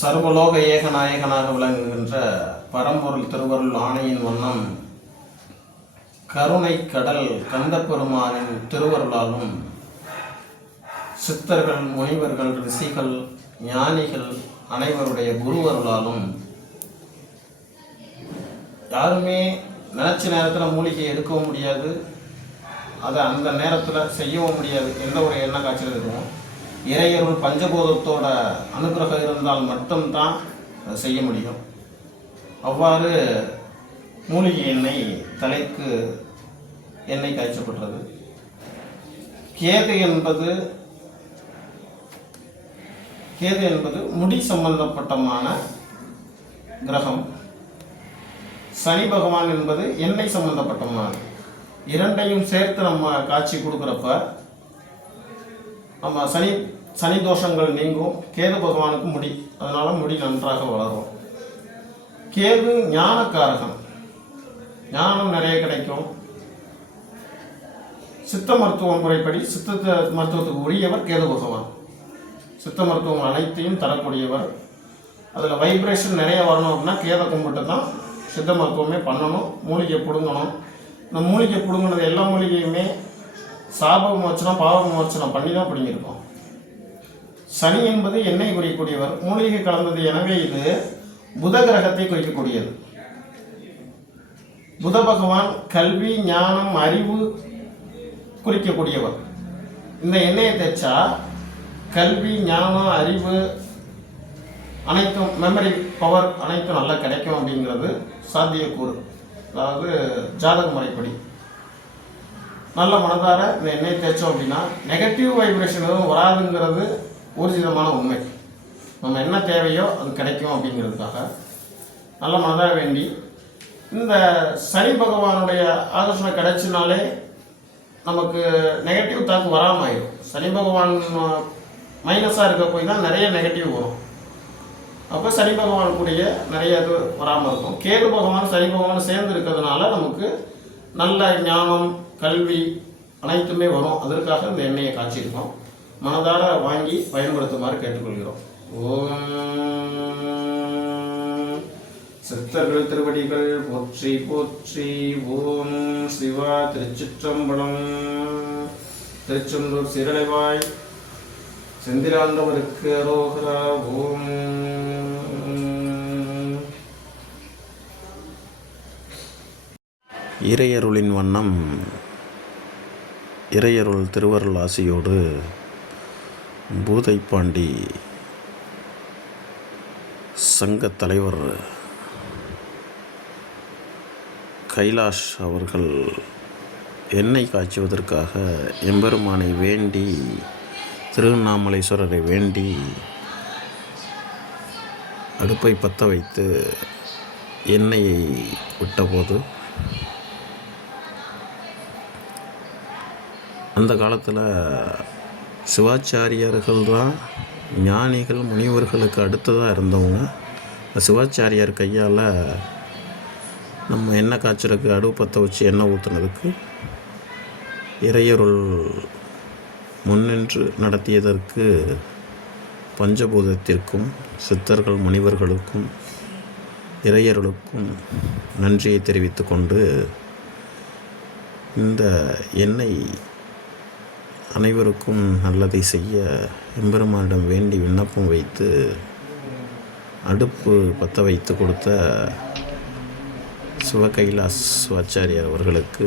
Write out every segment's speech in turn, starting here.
சர்வலோக ஏகநாயகனாக விளங்குகின்ற பரம்பொருள் திருவருள் ஆணையின் வண்ணம் கருணை கடல் கந்தப்பெருமானின் திருவருளாலும் சித்தர்கள் முனிவர்கள் ரிஷிகள் ஞானிகள் அனைவருடைய குருவருளாலும். யாருமே நினச்ச நேரத்தில் மூலிகை எடுக்கவும் முடியாது. அதை அந்த நேரத்தில் செய்யவும் முடியாது. எந்த ஒரு எண்ணெய் காய்ச்சல் இருக்கும் இறையருள் பஞ்சபோதத்தோட அனுகிரகம் இருந்தால் மட்டும்தான் அதை செய்ய முடியும். அவ்வாறு மூலிகை எண்ணெய் தலைக்கு எண்ணெய் காய்ச்சப்பட்டது கேது என்பது கேது என்பது முடி சம்பந்தப்பட்டமான கிரகம். சனி பகவான் என்பது எண்ணெய் சம்பந்தப்பட்டமான இரண்டையும் சேர்த்து நம்ம காட்சி கொடுக்குறப்ப நம்ம சனி சனி தோஷங்கள் நீங்கும் கேது பகவானுக்கு முடி அதனால முடி நன்றாக வளரும். கேது ஞானக்காரகம். ஞானம் நிறைய கிடைக்கும். சித்த மருத்துவ முறைப்படி சித்த மருத்துவத்துக்கு உரியவர் கேது பகவான். சித்த மருத்துவம் அனைத்தையும் தரக்கூடியவர். அதில் வைப்ரேஷன் நிறைய வரணும் அப்படின்னா கேதை கும்பிட்டு தான் சித்த மருத்துவமே பண்ணணும் மூலிகை பிடுங்கணும். இந்த மூலிகை பிடுங்கினது எல்லா மூலிகையுமே சாப மோச்சனம் பாவ மோச்சனம் பண்ணி தான் பிடிங்கிருக்கோம் சனி என்பது எண்ணெய் குறிக்கக்கூடியவர். மூலிகை கலந்தது எனவே இது புத கிரகத்தை குறிக்கக்கூடியது. புத பகவான் கல்வி ஞானம் அறிவு குறிக்கக்கூடியவர். இந்த எண்ணெயை தேய்ச்சா கல்வி ஞானம் அறிவு அனைத்தும் மெமரி பவர் அனைத்தும் நல்லா கிடைக்கும் அப்படிங்கிறது சாத்தியக்கூறு. அதாவது ஜாதக முறைப்படி. நல்ல மனதார இந்த எண்ணெய் தேய்ச்சோம் அப்படின்னா நெகட்டிவ் வைப்ரேஷன் எதுவும் வராதுங்கிறது ஊர்ஜிதமான உண்மை. நம்ம என்ன தேவையோ அது கிடைக்கும் அப்படிங்கிறதுக்காக நல்ல மனதாக வேண்டி இந்த சனி பகவானுடைய ஆலோசனை கிடைச்சினாலே நமக்கு நெகட்டிவ் தாக்கு வராமல் ஆயிடும் சனி பகவான் மைனஸாக இருக்க போய் தான் நிறைய நெகட்டிவ் வரும். அப்போ சனி பகவான் நிறைய இது வராமல் இருக்கும். கேது பகவான் சனி பகவான் சேர்ந்து இருக்கிறதுனால நமக்கு நல்ல ஞானம் கல்வி அனைத்துமே வரும். அதற்காக இந்த எண்ணெயை காய்ச்சிருக்கோம். மனதார வாங்கி பயன்படுத்துமாறு கேட்டுக்கொள்கிறோம். ஓம் சித்தர்கள் திருவடிகள் போற்றி போற்றி. ஓம் சிவா திருச்சிற்றம்பலம். திருச்செந்தூர் சீரலைவாய். செந்திலாண்டவருக்கு அரோகரா ஓம். இறையருளின் வண்ணம் இறையருள் திருவருள் ஆசியோடு பூதைப்பாண்டி சங்க தலைவர் கைலாஷ் அவர்கள் எண்ணெய் காய்ச்சுவதற்காக எம்பெருமானை வேண்டி திருவண்ணாமலைஸ்வரரை வேண்டி அடுப்பை பற்ற வைத்து எண்ணெயை விட்டபோது அந்த காலத்தில் சிவாச்சாரியர்கள் தான் ஞானிகள் முனிவர்களுக்கு அடுத்ததாக இருந்தவங்க. இந்த சிவாச்சாரியார் கையால் நம்ம எண்ணெய் காய்ச்சலுக்கு அடுப்பு பற்ற வச்சு எண்ணெய் ஊற்றுனதுக்கு இறையருள் முன்னின்று நடத்தியதற்கு பஞ்சபூதத்திற்கும் சித்தர்கள் முனிவர்களுக்கும் இறையர்களுக்கும் நன்றியை தெரிவித்து கொண்டு இந்த எண்ணெய் அனைவருக்கும் நல்லதை செய்ய எம்பெருமானிடம் வேண்டி விண்ணப்பம் வைத்து அடுப்பு பற்ற வைத்து கொடுத்த சிவகைலாஸ் சிவாச்சாரியார் அவர்களுக்கு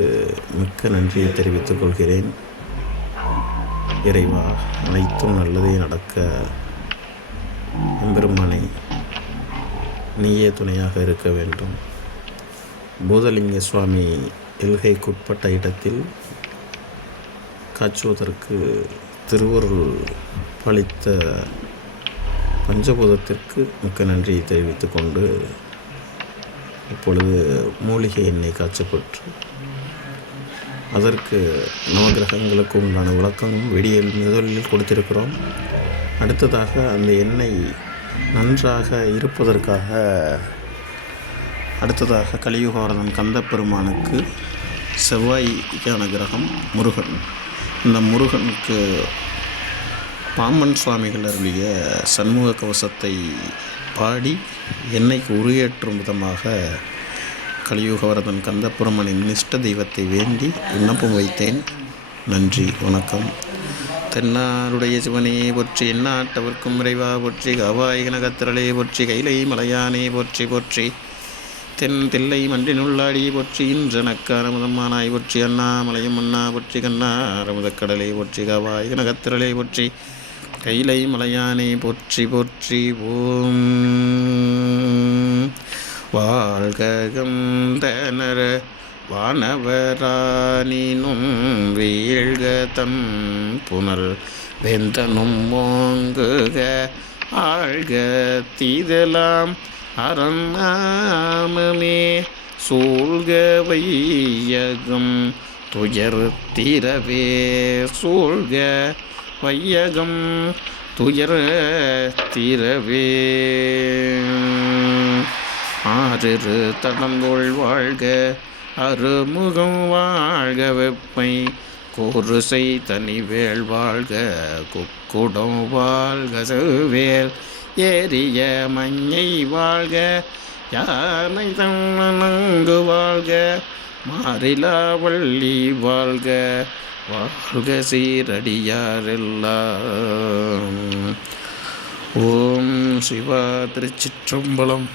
மிக்க நன்றியை தெரிவித்துக் கொள்கிறேன். இறைவா அனைத்தும் நல்லதே நடக்க எம்பெருமானை நீயே துணையாக இருக்க வேண்டும். பூதலிங்க சுவாமி எல்கைக்குட்பட்ட இடத்தில் காய்ச்சுவதற்கு திருவருள் பளித்த பஞ்சபூதத்திற்கு மிக்க நன்றியை தெரிவித்து கொண்டு இப்பொழுது மூலிகை எண்ணெய் காய்ச்சப்பட்டு அதற்கு நவகிரகங்களுக்கு உண்டான விளக்கமும் விடியல் முதலில் கொடுத்திருக்கிறோம். அடுத்ததாக அந்த எண்ணெய் நன்றாக இருப்பதற்காக அடுத்ததாக கலியுகாரதன் கந்தப்பெருமானுக்கு செவ்வாய்க்கான கிரகம் முருகன். இந்த முருகனுக்கு பாம்பன் சுவாமிகள் அருளிய சண்முக கவசத்தை பாடி எண்ணெய்க்கு உருயேற்றும் விதமாக கலியுகவரதன் கந்தபுரமனின் நிஷ்ட தெய்வத்தை வேண்டி விண்ணப்பம் வைத்தேன். நன்றி வணக்கம். தென்னாருடைய சிவனே போற்றி எண்ணாட்டவர்க்கும் இறைவா போற்றி காவாய் கனகத்திரளே போற்றி கைலை மலையானே போற்றி போற்றி. தென் தில்லை மன்றினுள்ளாடி போற்றி இன்றனக்கான முதம்மானாய் போற்றி அண்ணாமலையும் அண்ணா போற்றி கண்ணாரமுதக்கடலை போற்றி காவாய் கனகத்திரளே போற்றி கைலை மலையானே போற்றி போற்றி ஓம். வாழ்ககந்தனர் வானவரானினும் வீழ்கதம் புனல் வெந்தனும் ஓங்குக ஆழ்க தீதலாம் அரண்மே சூழ்க வையகம் துயர் தீரவே சூழ்க வையகம் துயர் தீரவே. ஆறிரு தடங்கோள் வாழ்க அருமுகம் வாழ்க வெப்பை கோருசை தனிவேள் வாழ்க குக்குடம் வாழ்க செவ்வேல் ஏரிய மஞ்சை வாழ்க யானை தன்னங்கு வாழ்க மாறிலா வள்ளி வாழ்க வாழ்க சீரடியாரெல்லாம். ஓம் சிவா திருச்சிற்றம்பலம்.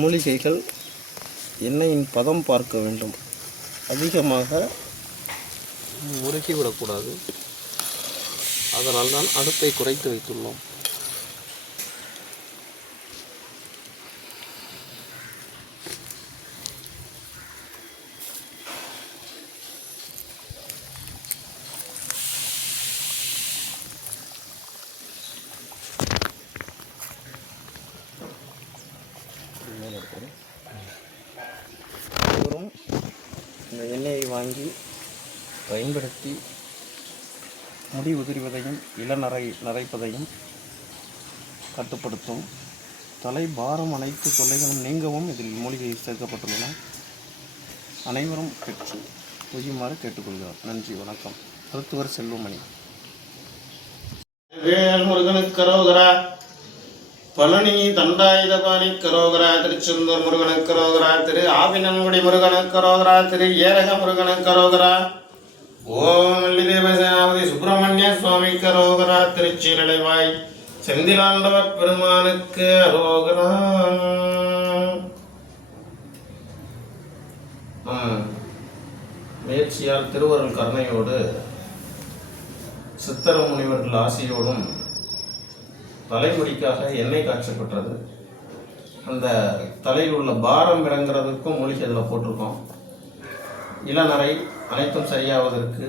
மூலிகைகள் எண்ணெயின் பதம் பார்க்க வேண்டும். அதிகமாக உருகிவிடக்கூடாது அதனால் தான் அடுப்பை குறைத்து வைத்துள்ளோம். பயன்படுத்தி முடி உதிர்வதையும் இளநரை நரைப்பதையும் கட்டுப்படுத்தும். தலை பாரம் அனைத்து தொல்லைகளும் நீங்கவும் இதில் மூலிகை சேர்க்கப்பட்டுள்ளன. அனைவரும் பெற்று செய்யுமாறு கேட்டுக்கொள்கிறோம் நன்றி வணக்கம். மருத்துவர் செல்வமணி. வேல் முருகனுக்கு கரோகரா. பழனி தண்டாயுதபாணி கரோகரா. திருச்செந்தூர் முருகனுக்கு கரோகரா. திரு ஆவினன்குடி முருகனுக்கு கரோகரா. திரு ஏரக முருகனுக்கு கரோகரா. ஓம் வள்ளிதேவ சுப்பிரமணிய சுவாமி கரோகரா திருச்சீரடைவாய் செந்திலாண்டவ பெருமானுக்கு அரோகரா. முயற்சியால் திருவருள் கருணையோடு சித்தர முனிவர்கள் ஆசியோடும் தலைமுடிக்காக எண்ணெய் காய்ச்சப்பட்டது. அந்த தலையில் உள்ள பாரம் இறங்குறதுக்கும் மூலிகை அதில் போட்டிருக்கோம். இளநரை அனைத்தும் சரியாவதற்கு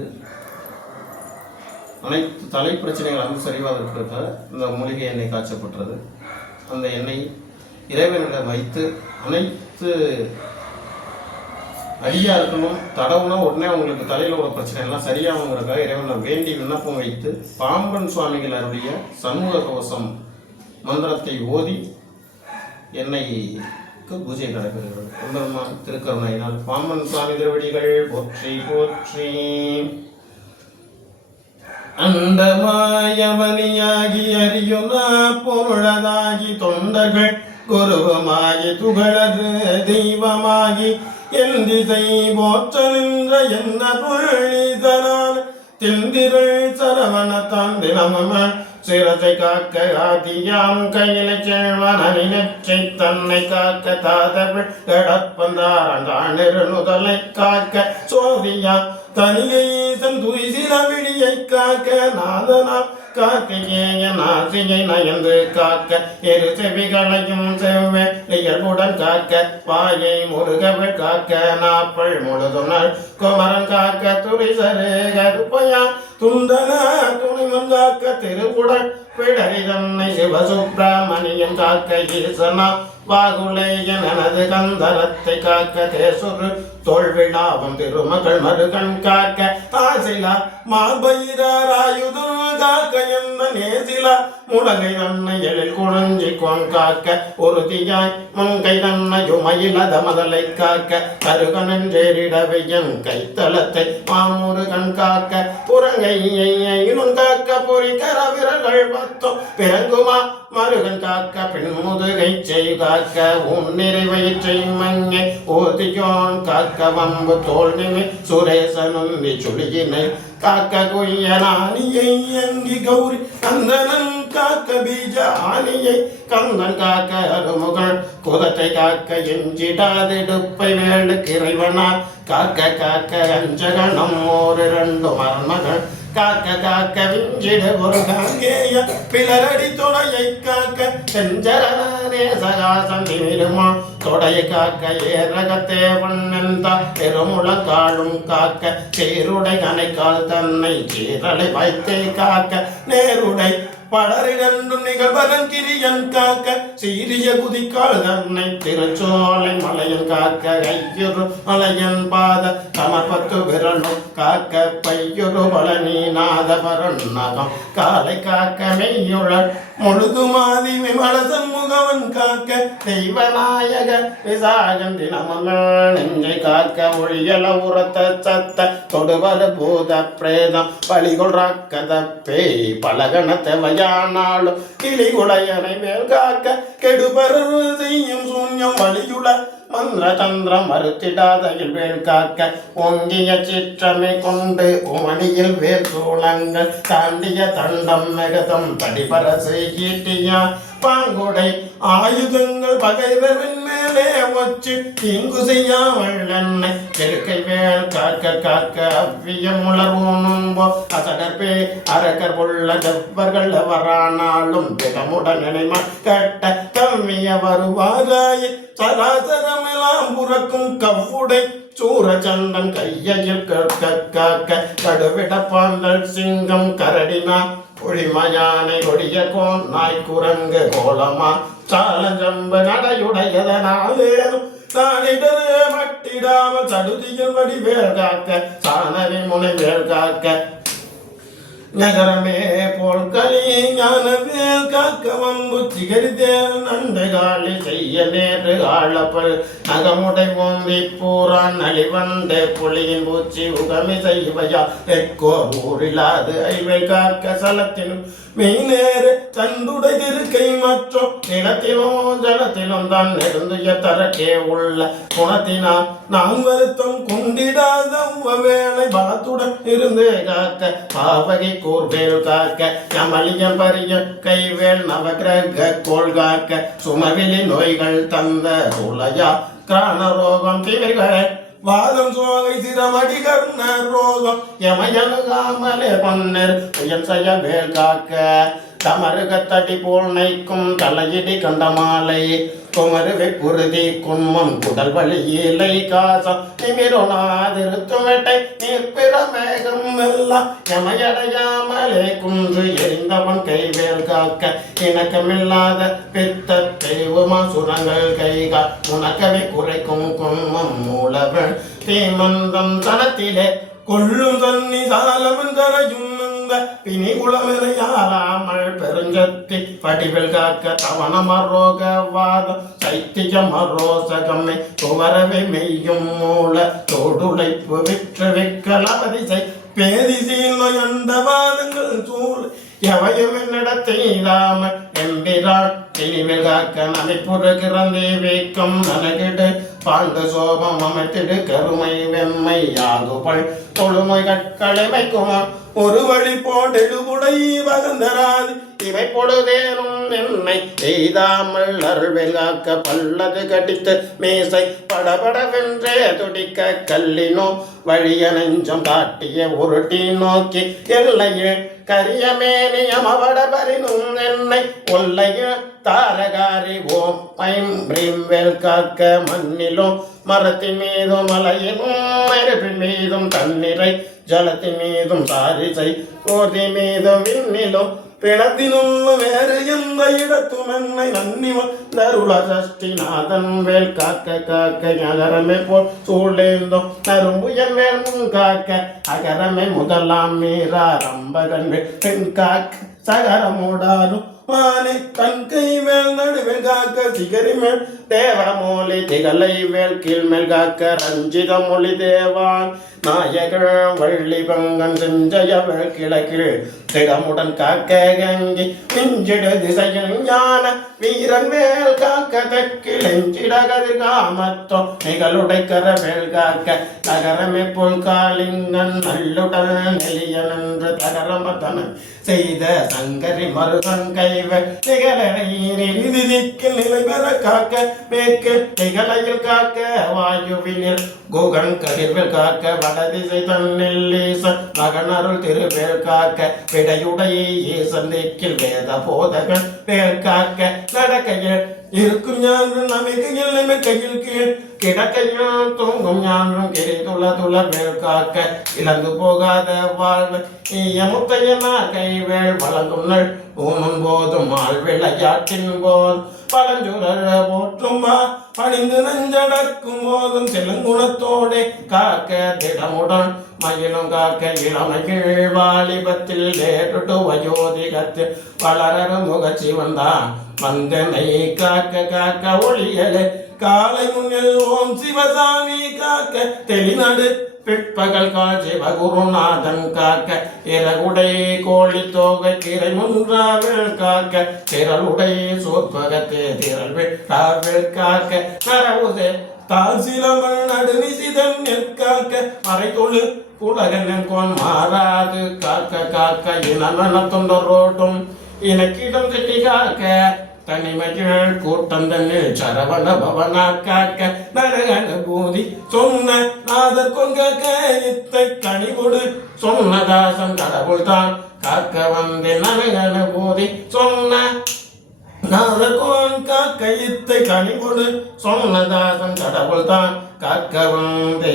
அனைத்து தலை பிரச்சனைகள் அனைத்தும் சரிவாதற்காக இந்த மூலிகை எண்ணெய் காய்ச்சப்பட்டது அந்த எண்ணெய் இறைவனிடம் வைத்து அனைத்து அடியாக இருக்கணும் தடவுனா உடனே அவங்களுக்கு தலையில் உள்ள பிரச்சனை எல்லாம் சரியாகுங்கிறக்காக இறைவனை வேண்டி விண்ணப்பம் வைத்து பாம்பன் சுவாமிகள் அருடைய சண்முக கவசம் மந்திரத்தை ஓதி எண்ணெய்க்கு பூஜை நடைபெறுகிறது எம்பெருமான் திருக்கருணையினால் பாம்பன் சுவாமி திருவடிகள் போற்றி போற்றி. அண்டமாயவனியாகி அறியுமா பொருளதாகி தொண்டர்கள் குருவமாகி துகளது தெய்வமாகி என் திசை போற்ற நின்ற என்ன புள்ளிதனால் திந்திரள் சரவணத்தான் தினமும் சிரத்தை காக்க ஆதியாம் கையில செல்வனி தன்னை காக்க தாதவிழ் கடப்பந்தாரங்காணிரு நுதலை காக்க சோதியா தனியை தன் துய்சில விழியை காக்க நாதனா கார்த்திகேய நாசிகை நயந்து காக்க இரு செவிகளையும் செவ்வியல்புடன் காக்க பாயை முருகவள் காக்க நாப்பள் முழுதுணர் குமரன் காக்க துறை சரு கருப்பையா துந்தன துணிமன் காக்க திருக்குடல் பிடரி தன்னை சிவசுப்பிரமணியன் காக்க ஈசனா வாகுலேயன் எனது கந்தரத்தை காக்க தேசுரு தோல்விழாவும் திருமகள் மருகன் காக்க. ஆசிலா மாபைராயுதம் காக்க எந்த நேசிலா? முழகை தன்னை எழில் குழஞ்சி கொன் காக்க. உறுதியாய் முன்கை தன்னை யுமையிலத மதலை காக்க. கருகனன்றேரிடவையன் கைத்தளத்தை மாமுருகன் காக்க. புறங்கையை காக்க பொறி விரல்கள் பத்தும் பிறங்குமா மருகன் காக்க பின் முதுகை செய் காக்க உன் நிறைவயிற்றை மங்கை. ஓதியோன் காக்க வம்பு தோல் நிலை சுரேசனும் நீ சுழியினை. காக்க கொய்யனானியை அங்கி கௌரி கந்தனன் காக்க பீஜ ஆனியை கந்தன் காக்க அருமுகள் குதத்தை காக்க எஞ்சிடாதிடுப்பை வேண்டு கிரைவனா காக்க காக்க அஞ்சகணம் ஒரு ரெண்டு மர்மகள். காக்க காக்க விஞ்சிட ஒரு காங்கேய பிளரடி தொடையை காக்க. செஞ்சரனே சகாசம் நிமிருமா? தொடையை காக்க ஏரகத்தேவன் எந்த பெருமுழங்காலும் காக்க. சீருடை அணைக்கால் தன்னை சீரலை வைத்தே காக்க. நேருடை படரிடன்று நிகழ்வதன் கிரியன் காக்க சீரிய குதிக்கால் தன்னை திருச்சோலை மலையன் காக்க ஐயுறு மலையன் பாத சமர்பத்து விரலும் காக்க பையொரு பழனி நாதபரன் நகம் காலை காக்க மெய்யுழல் முழுதுமாதி விமல சண்முகவன் காக்க தெய்வநாயக விசாகம் தினமும் நெஞ்சை காக்க ஒழியல உரத்த சத்த தொடுவல பூத பிரேதம் பலிகொள் ராக்கத பேய் பலகணத்தை வய வயானாலும் கிளிகுளையனை மேல் காக்க கெடுபரு செய்யும் சூன்யம் வழியுள மந்திர தந்திரம் மறுத்திடாதையில் வேல் காக்க. ஒங்கிய சிற்றமை கொண்டு உமணியில் வேல் சூளங்கள் தாண்டிய தண்டம் மெகதம் படிபர செய்கிட்டியா பாங்குடை ஆயுதங்கள் பகைவரின் மேலே வச்சு தீங்கு செய்யாமல் என்னை இருக்கை மேல் காக்க காக்க அவ்வியம் உணர்வோனும்போ அசடர்பே அரக்கர் உள்ள செவ்வர்கள் வரானாலும் திடமுடன் நினைமா கட்ட கம்மிய வருவாராய் சராசரமெல்லாம் புறக்கும் கவ்வுடை சூரச்சந்தன் கையில் கற்க கடுவிட பாண்டல் சிங்கம் கரடினா ஒளிமயானை ஒடிய கோன் நாய் குரங்கு கோலமா சாலஞ்சம்பு நடையுடையதனாலேனும் நானிடரே மட்டிடாமல் சடுதியில் வடிவேல் காக்க சாணவி முனை வேல் காக்க நகரமே போல் களி ஞானவேல் காக்க வம்பு சிகரிதேல் நண்டு காளி செய்ய நேரு ஆழப்பல். நகமுடை ஓந்தி பூரான் நலிவண்டே புலியின் பூச்சி உகமி செய்வையா எக்கோ ஊரிலாது ஐவை காக்க சலத்தினும் மெய்நேறு தந்துடை திருக்கை மற்றும் நிலத்திலும் ஜலத்திலும் தான் நெருந்துய தரக்கே உள்ள குணத்தினால் நாம் வருத்தம் கொண்டிடாத வேளை பலத்துடன் இருந்து காக்க பாவகை கூர்வேல் காக்க யமலியம் பரிய கைவேல் நவகிரக கோள் காக்க சுமவிலி நோய்கள் தந்த உலயா கிராண ரோகம் திவைகள். வாதம் சோகை சிரமடி கர்ண ரோகம். யமயனுகாமலே பொன்னர் புயல் செய்ய வேல் காக்க. தமருகத்தடி போல் நைக்கும் தலையிடி கண்டமாலை குமருவை குருதி குன்மம் குடல் வழி இலை காசம். நிமிருணாதிருத்துமெட்டை நீர்ப்பிற மேகம் எல்லாம் எமையடையாமலே குன்று எரிந்தவன் கைவேல் காக்க. இணக்கமில்லாத பித்த தெய்வமா சுரங்கள் கைகா. உனக்கவே குறைக்கும் குன்மம் மூலவன். தீமந்தம் தனத்திலே கொள்ளும் தன்னி சாலமன் தரையும் இந்த பிணி குளமெனையாராமல் பெருஞ்சத்தி படிவில் காக்க தவண மரோக வாதம். சைத்திய மரோசகம்மை துவரவை மெய்யும் மூல தோடுழைப்பு விற்று விக்கலபதிசை பேதிசீல் நொயந்த வாதங்கள் சூழ் எவையும் என்னிடத்தை இல்லாம எம்பிராட் திணிவில் காக்க நனைப்புறுகிறந்தே வேக்கம் நனகிடு பாண்டு சோபம் அமைத்திடு கருமை வெம்மை. யாகுபள் தொழுமை கட்களை கற்களைமைக்குமா ஒரு வழி போடெடுபுடை வகந்தராது இவை பொழுதேனும் என்னை செய்தாமல் அருள்வேல் பல்லது கடித்த மேசை படபடவென்றே துடிக்க கல்லினோ வழிய நெஞ்சம் காட்டிய உருட்டி நோக்கி எல்லையே கரியமேனியம் அவட பரினும் என்னை ஒல்லைய தாரகாரி ஓம் ஐம் பிரீம் வேல் காக்க மண்ணிலும் மரத்தின் மீதும் மலையிலும் மரப்பின் மீதும் தண்ணீரை ஜலத்தின் மீதும் சாரிசை கோதி மீதும் விண்ணிலும் பிணத்தினும் வேறு எந்த இடத்தும் என்னை நன்னி தருள சஷ்டிநாதன் வேல் காக்க காக்க நகரமே போல் சூழேந்தோம் நரும்புயன் வேல் முன் காக்க. அகரமே முதலாம் மீரா ரம்பகன் பெண் காக்க. சகரமுடாரும் மாலை தன் கை மேல் நடுவில் காக்க. சிகரி மேல் தேவமொழி திகலை வேல் கீழ் மேல் காக்க. ரஞ்சித மொழி தேவான் நாயகர் வள்ளி பங்கன் செஞ்சய கிழக்கு திடமுடன் காக்க கங்கி பிஞ்சிட திசையில் ஞான வீரன் மேல் காக்க தெற்கில் கதிர் காமத்தோ நிகழுடை கரவேல் காக்க நகரமே போல் காளிங்கன் நல்லுடன் நெளிய நின்று தகரமதன செய்த சங்கரி மருகன் கைவ நிகழனையில் திக்கில் நிலை பெற காக்க மேற்கு நிகழையில் காக்க வாயுவினில் குகன் கதிர்வில் காக்க வடதிசை தன்னில் ஈசன் மகன் அருள் திருவேல் காக்க விடையுடைய ஈசன் திக்கில் வேத போதகன் வேல் காக்க நடக்கையில் இருக்கும் ஞானம் நமக்கு எல்லாமே கையில் கீழ். கிடக்கையில் தூங்கும் ஞானம் கிரி துள்ள துள வேல் காக்க. இழந்து போகாத வாழ்வு எமுத்தையனா கைவேள் வழங்கும் நள் ஊனும் போதும் ஆள் விளையாட்டின் போல். பழஞ்சுழல போற்றும் பணிந்து நஞ்சடக்கும் போதும் செலுங்குணத்தோடே காக்க திடமுடன். மயிலும் காக்க இளமைகள் வாலிபத்தில் நேருட்டு வயோதிகத்தில். வளரரும் முகச்சி வந்தான் மந்தனை காக்க காக்க ஒளியல. காலை முன்னில் ஓம் சிவசாமி காக்க. தெளிநாடு பிற்பகல் காட்சி பகுருநாதன் காக்க. இறகுடை கோழி தோகை திரை முன்றாவில் காக்க. திரளுடை சோற்பகத்தே திரள் விட்டாவில் காக்க. கரவுதே தாசிலமன் நடுநிசிதன் நெற்காக்க மறைகொழு உலகன் கோன் மாறாது காக்க காக்க. இனமன தொண்டரோட்டும் இனக்கிடம் கட்டி காக்க. தனிமைகள் கூட்டம் தன்னில் சரவண பவனா காக்க நரகன பூதி சொன்ன நாதர் கொங்க கயத்தை கனிவுடு சொன்னதாசன் கடவுள் தான் காக்க வந்த நரகன பூதி. சொன்ன நாதகோன் காக்கையித்தை கனிவுடு சொன்னதாசன் கடவுள் தான் காக்க வந்தே.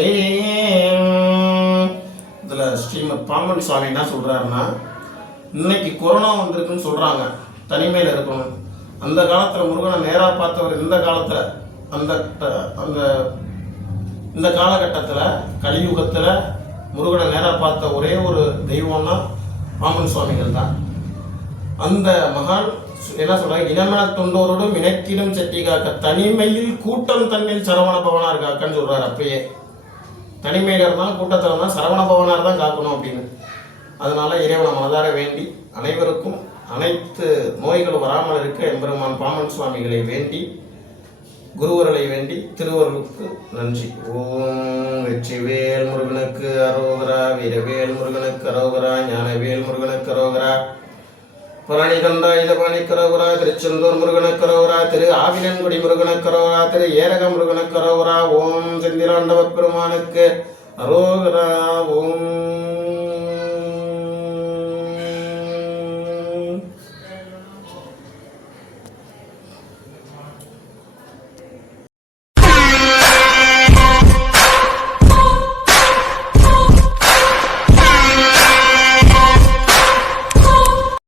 இதுல ஸ்ரீமத் பாம்பன் சுவாமி என்ன சொல்றாருன்னா இன்னைக்கு கொரோனா வந்திருக்குன்னு சொல்றாங்க. தனிமையில் இருக்கணும் அந்த காலத்தில் முருகனை நேராக பார்த்தவர் இந்த காலத்தில் அந்த அந்த இந்த காலகட்டத்தில் கலியுகத்தில் முருகனை நேராக பார்த்த ஒரே ஒரு தெய்வம்னா பாம்பன் சுவாமிகள் தான். அந்த மகான் என்ன சொல்றாங்க இனமன தொண்டோரோடும் இணக்கிடும் செட்டி காக்க தனிமையில் கூட்டம் தன்னில் சரவண பவனார் காக்கன்னு சொல்றாரு அப்பயே தனிமையில இருந்தாலும் கூட்டத்தில் இருந்தால் சரவண பவனார் தான் காக்கணும் அப்படின்னு. அதனால இறைவனை மனதார வேண்டி அனைவருக்கும் அனைத்து நோய்கள் வராமல் இருக்க எம்பெருமான் பாமன் சுவாமிகளை வேண்டி குருவர்களை வேண்டி திருவருளுக்கு நன்றி. ஓம் வெற்றிவேல் முருகனுக்கு அரோகரா வீரவேல் முருகனுக்கு அரோகரா ஞானவேல் முருகனுக்கு அரோகரா பழனி கண்டா இதபாணி கரோகரா திருச்செந்தூர் முருகனுக்கு அரோகரா திரு ஆவினன்குடி முருகனுக்கு அரோகரா திரு ஏரக முருகனுக்கு அரோகரா ஓம் செந்திராண்டவ பெருமானுக்கு அரோகரா ஓம்